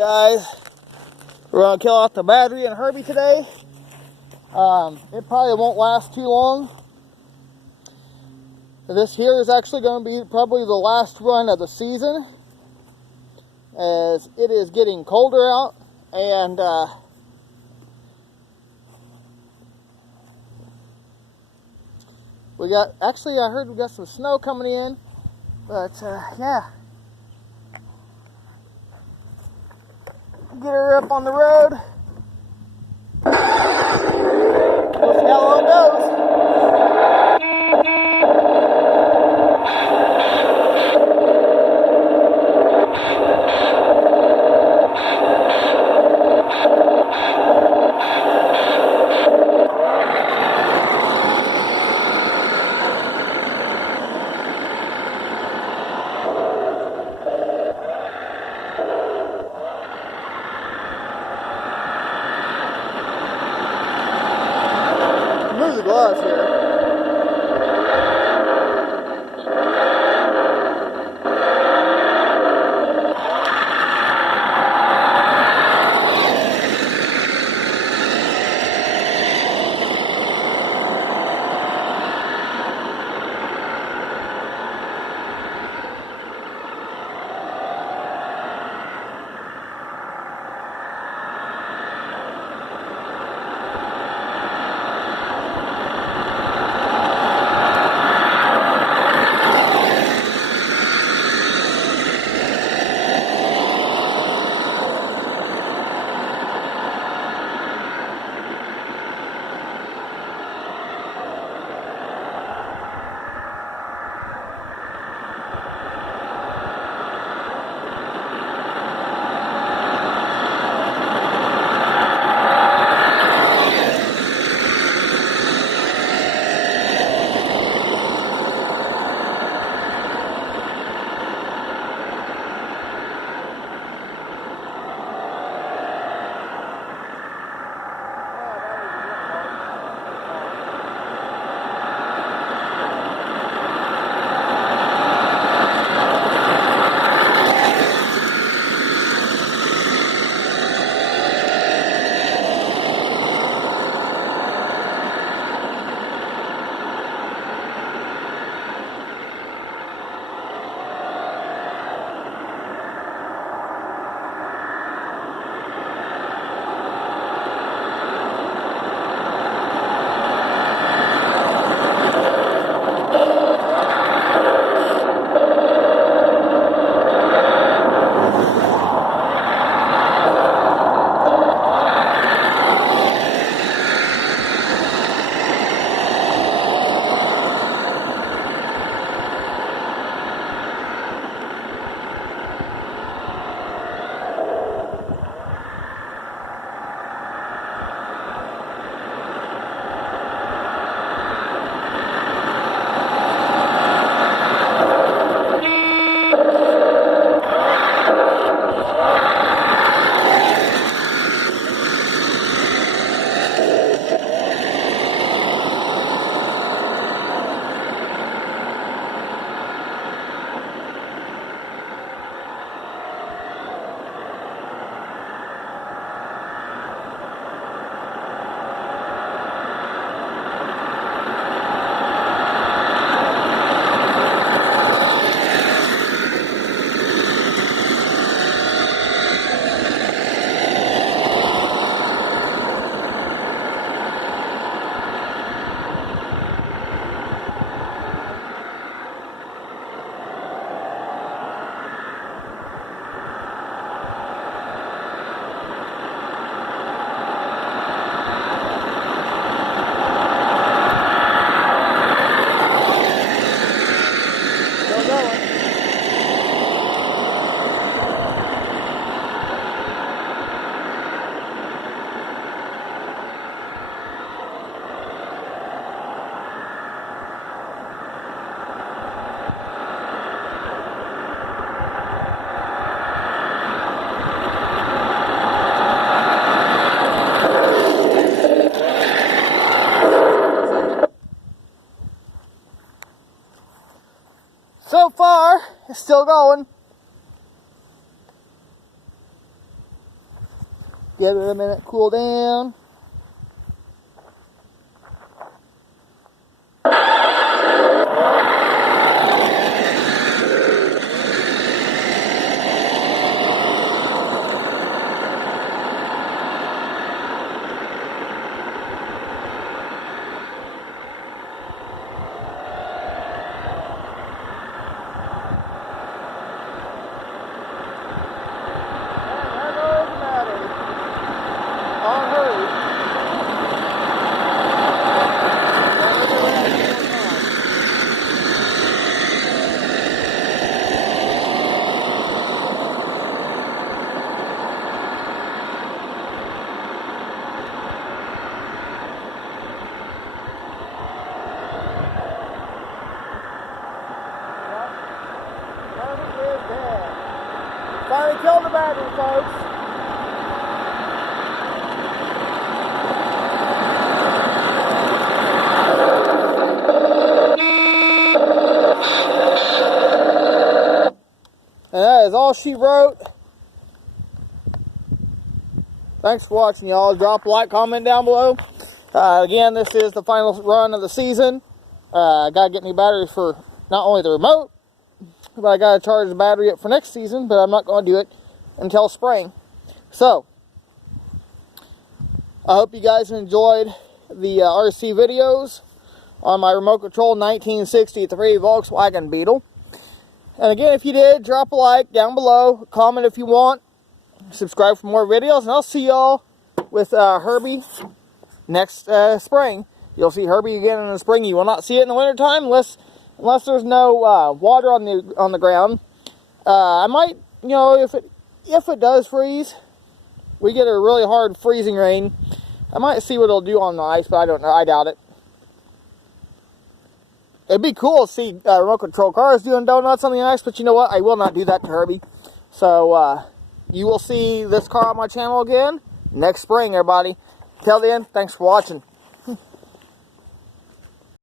guys. We're going to kill off the battery in Herbie today. It probably won't last too long. This here is actually going to be probably the last run of the season, as it is getting colder out, and I heard we got some snow coming in, but yeah. Get her up on the road. We'll see how long it goes. Move the gloves here. So far, it's still going. Give it a minute, cool down. Finally killed the battery, folks. And that is all she wrote. Thanks for watching, y'all. Drop a like, comment down below. Again, this is the final run of the season. I gotta get new batteries for not only the remote, but I gotta charge the battery up for next season, but I'm not gonna do it until spring. So, I hope you guys enjoyed the RC videos on my remote control 1963 Volkswagen Beetle. And again, if you did, drop a like down below, comment if you want, subscribe for more videos, and I'll see y'all with Herbie next spring. You'll see Herbie again in the spring. You will not see it in the wintertime unless there's no water on the ground. I might, you know, if it does freeze, we get a really hard freezing rain, I might see what it'll do on the ice, but I don't know. I doubt it. It'd be cool to see remote control cars doing donuts on the ice, but you know what? I will not do that to Herbie. So, you will see this car on my channel again next spring, everybody. Till then, thanks for watching.